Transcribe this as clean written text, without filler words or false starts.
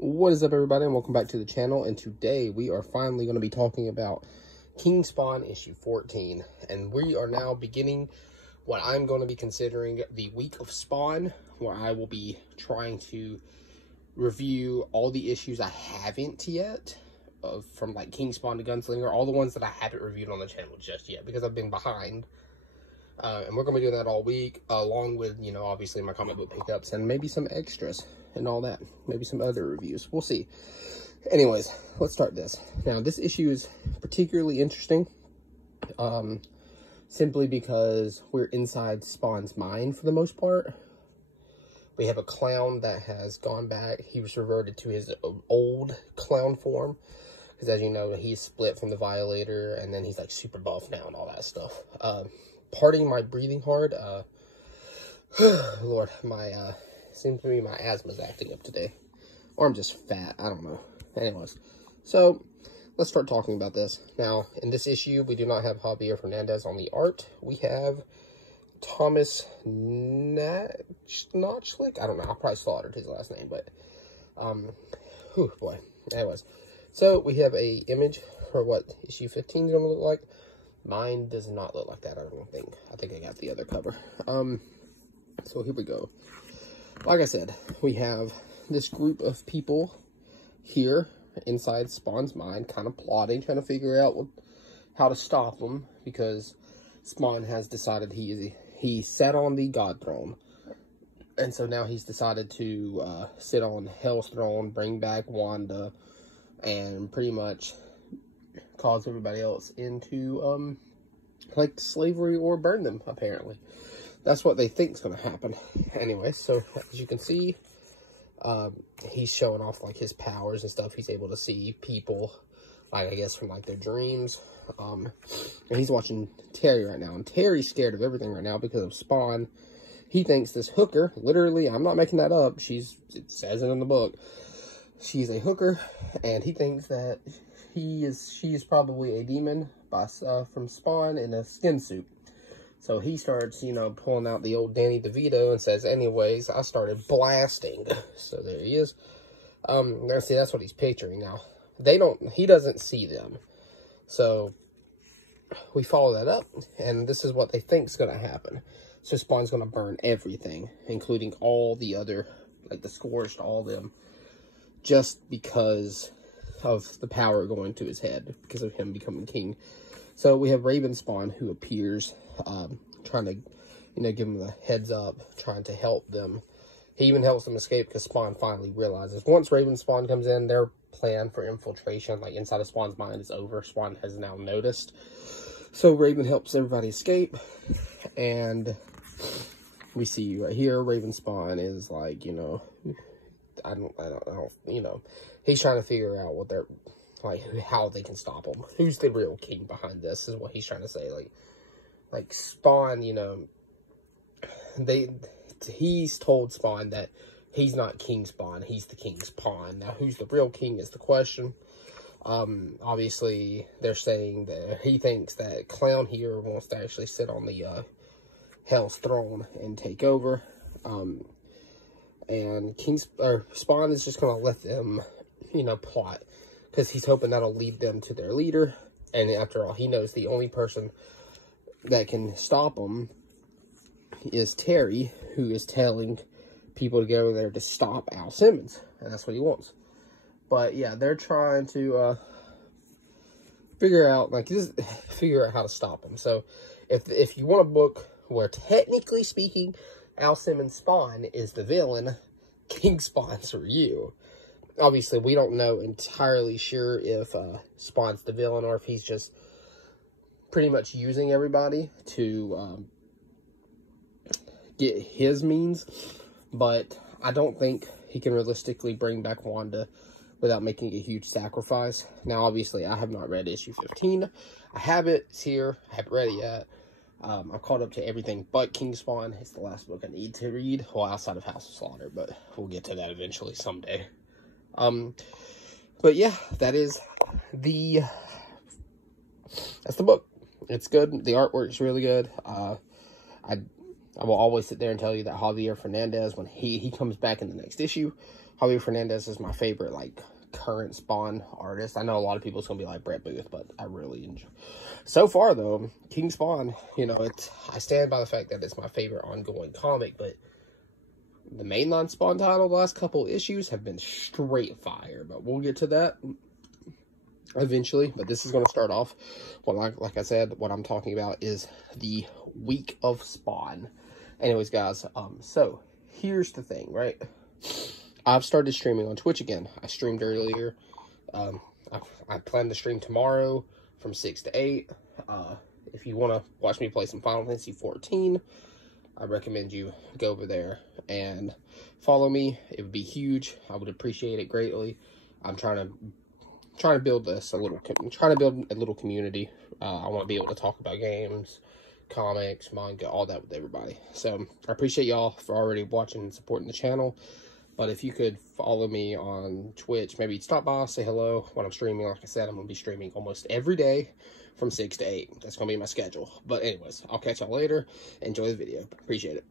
What is up, everybody, and welcome back to the channel. And today we are finally going to be talking about King Spawn issue 14, and we are now beginning what I'm going to be considering the week of Spawn, where I will be trying to review all the issues I haven't yet from like King Spawn to Gunslinger, all the ones that I haven't reviewed on the channel just yet because I've been behind. And we're going to be doing that all week, along with, you know, obviously my comic book pickups and maybe some extras and all that. Maybe some other reviews. We'll see. Anyways, let's start this. Now, this issue is particularly interesting, simply because we're inside Spawn's mind for the most part. We have a clown that has gone back. He was reverted to his old clown form. Because as you know, he's split from the Violator, and then he's like super buff now and all that stuff. Parting my breathing hard. Lord, seems to me my asthma's acting up today. Or I'm just fat, I don't know. Anyways, so let's start talking about this. Now, in this issue, we do not have Javier Fernandez on the art. We have Thomas Notchlick. I don't know, I probably slaughtered his last name, but, whew, boy. Anyways, so we have a image for what issue 15 is going to look like. Mine does not look like that, I don't think. I think I got the other cover. So here we go. Like I said, we have this group of people here inside Spawn's mind, kind of plotting, trying to figure out how to stop him, because Spawn has decided he sat on the God Throne. And so now he's decided to sit on Hell's Throne, bring back Wanda, and pretty much cause everybody else into, like, slavery or burn them, apparently. That's what they think is going to happen. Anyway, so, as you can see, he's showing off, like, his powers and stuff. He's able to see people, like, I guess, from, like, their dreams. And he's watching Terry right now. And Terry's scared of everything right now because of Spawn. He thinks this hooker, literally, I'm not making that up. It says it in the book. She's a hooker, and he thinks that she is probably a demon from Spawn in a skin suit. So he starts, you know, pulling out the old Danny DeVito and says, anyways, I started blasting. So there he is. Now see, that's what he's picturing now. He doesn't see them. So we follow that up, and this is what they think is going to happen. So Spawn's going to burn everything, including all the other, like the Scorched, all of them, just because of the power going to his head, because of him becoming king. So we have Raven Spawn, who appears, trying to, you know, give him the heads up, trying to help them. He even helps them escape because Spawn finally realizes once Raven Spawn comes in, their plan for infiltration, like inside of Spawn's mind, is over. Spawn has now noticed. So Raven helps everybody escape, and we see right here, Raven Spawn is like, you know, I don't, you know, he's trying to figure out what they're, like, how they can stop him. Who's the real king behind this, is what he's trying to say. Like Spawn, you know, he's told Spawn that he's not King Spawn, he's the king's pawn. Now, who's the real king is the question. Obviously, they're saying that he thinks that Clown here wants to actually sit on the, Hell's Throne and take over. And Spawn is just going to let them, you know, plot, because he's hoping that'll lead them to their leader. And after all, he knows the only person that can stop him is Terry, who is telling people to go over there to stop Al Simmons. And that's what he wants. But yeah, they're trying to figure out how to stop him. So if you want a book where, technically speaking, Al Simmons' Spawn is the villain, King Spawn's for you. Obviously, we don't know entirely sure if Spawn's the villain or if he's just pretty much using everybody to get his means. But I don't think he can realistically bring back Wanda without making a huge sacrifice. Now, obviously, I have not read issue 15. I have it. It's here. I haven't read it yet. I've caught up to everything but King Spawn. It's the last book I need to read. Well, outside of House of Slaughter, but we'll get to that eventually someday. But yeah, that's the book. It's good. The artwork's really good. I will always sit there and tell you that Javier Fernandez, when he comes back in the next issue, Javier Fernandez is my favorite, like, current Spawn artist. I know a lot of people is going to be like Brett Booth, but I really enjoy. So far, though, King Spawn, you know, I stand by the fact that it's my favorite ongoing comic, but the mainline Spawn title, the last couple issues have been straight fire, but we'll get to that eventually. But this is going to start off, well, like I said, what I'm talking about is the week of Spawn. Anyways, guys, so here's the thing, right? I've started streaming on Twitch again. I streamed earlier. I plan to stream tomorrow from 6 to 8. If you want to watch me play some Final Fantasy 14, I recommend you go over there and follow me. It would be huge. I would appreciate it greatly. I'm trying to build this trying to build a little community. I want to be able to talk about games, comics, manga, all that with everybody. So I appreciate y'all for already watching and supporting the channel. But if you could follow me on Twitch, maybe stop by, say hello when I'm streaming. Like I said, I'm going to be streaming almost every day from 6 to 8. That's going to be my schedule. But anyways, I'll catch y'all later. Enjoy the video. Appreciate it.